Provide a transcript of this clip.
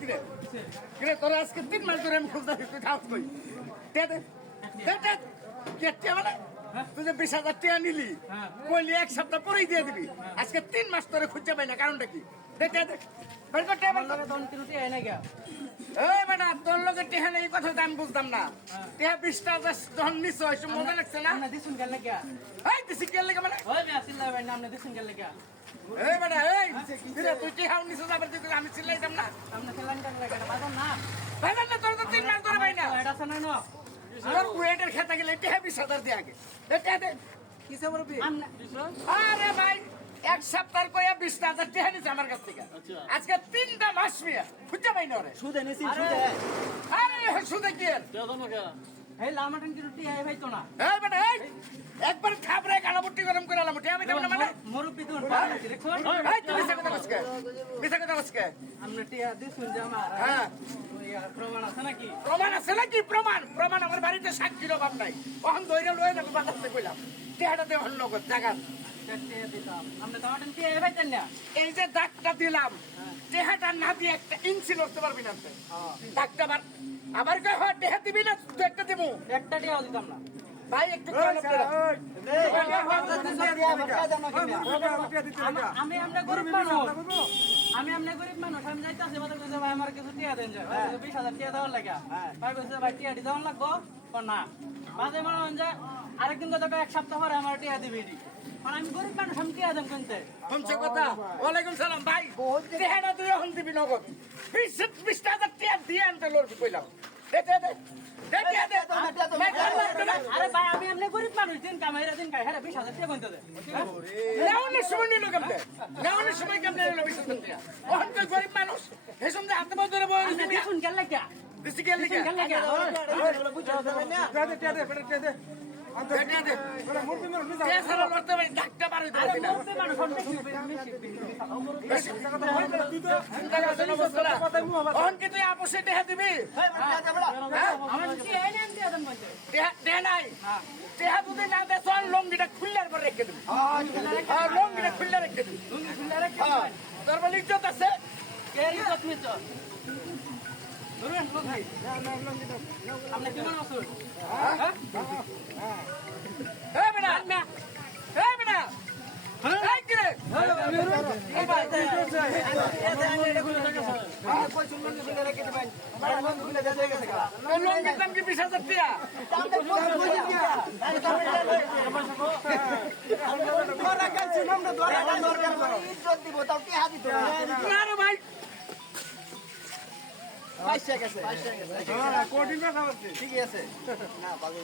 কিরে কিরে তোরা আজকে 3 মাস ধরে আমি খুঁজতে তুই খাওয়াস কই দে দে দে দে কে টিয়া মানে তুই যে 20,000 টাকা নিলি কইলি এক সপ্তাহ পরেই দিয়ে দিবি আজকে 3 মাস ধরে খুঁজে পাই না কারণটা কি দে দে দে বের কর টিয়া বের কর এই বেটা তোর লগে টিয়া নেই কথা তো আমি বুঝতাম না টিয়া 20,000 যখন নিছ এসব মজা লাগছে না এই দিছি কে লাগে মানে এই বেটা এই কিরে তুই টিয়া নিছ যাবার তুই আমি চিল্লাইতাম না ভাইবান না তোর তো 3 মাস ধরে ভাই না তোর ওয়েটের খেতে গেলে টিয়া 20,000 দিয়ে আগে এটা দে আরে ভাই এক সপ্তাহ কইয়া 20,000 টাকা নিছে আমার কাছ থেকে আজকে 3টা মাস মিয়া খুঁজে পাই না রে সুদে নেছি আরে সুদে কি এর এই লামাটান কি রুটি আই ভাই তো না এই বেটা এই একবার খাবরে কালাবুটি গরম করে আলাম টিয়া আমি দেব না মানে মুরব্বি তো দেখো এই তুই বিছা কথা বসকে আমরা টিয়া দিছুন যে আমার হ্যাঁ প্রমাণ আছে নাকি প্রমাণ আছে নাকি প্রমাণ আমার বাড়িতে সাক্ষীর অভাব নাই ওখান দইরা লয়ে যাবো বাজারতে কইলাম টিয়াটা দে অন্য জায়গা আমরা লামাটান টিয়া আই ভাই না এই যে দাগটা দিলাম টেহাটা না দিয়ে একটা ইঞ্চি লড়তে পারবি না দাগটা আবার কয় হয় টেহা দিবি না তুই একটা দিবো একটা টিয়াও দিতাম না ভাই একটু কম করে আমি আমরা গরিব মানুষ আমি যাইতাছি বাজার কইছে ভাই আমার কিছু টিয়া দেন যায় 20,000 টিয়া দেওয়ার লাগা ভাই কইছে ভাই টিয়া দিতে লাগবো না বাজে মানুষ যে আরেকদিন কথা এক সপ্তাহ পরে আমার টিয়া দিবি আমি গরিব মানুষ আমি টিয়া দেন কিনতে কমছে কথা ওয়ালাইকুম সালাম ভাই টেহাটা তুই এখন দিবি নগদ 20,000 টিয়া দিয়ে আনতে লড়বি কইলাম আরে ভাই আমি এমনি গরিব মানুষ দিন কামাইরা দিন খাই হ্যাঁ 20,000 টাকা কিনতে দে নেওয়ানোর সময় নিল কেমনে নেওয়ানোর সময় কেমনে নিল 20,000 টাকা ওখান থেকে গরিব মানুষ এই সময় হাতে বদরে বই দেখুন গেল লাগা দিছি গেল লাগা তুই আপসে টেহা দিবি টেহা যদি না দে চল লঙ্গিটা খুললার পর রেখে দিবি লঙ্গিটা খুললে রেখে দিবি তোর বলে ইজ্জত আছে আপনি কি মনে আছেন এই বেটা এই বেটা এই কিরে লঙ্গির দাম কি 20,000 টাকা না রে ভাই ঠিকই আছে না ভালো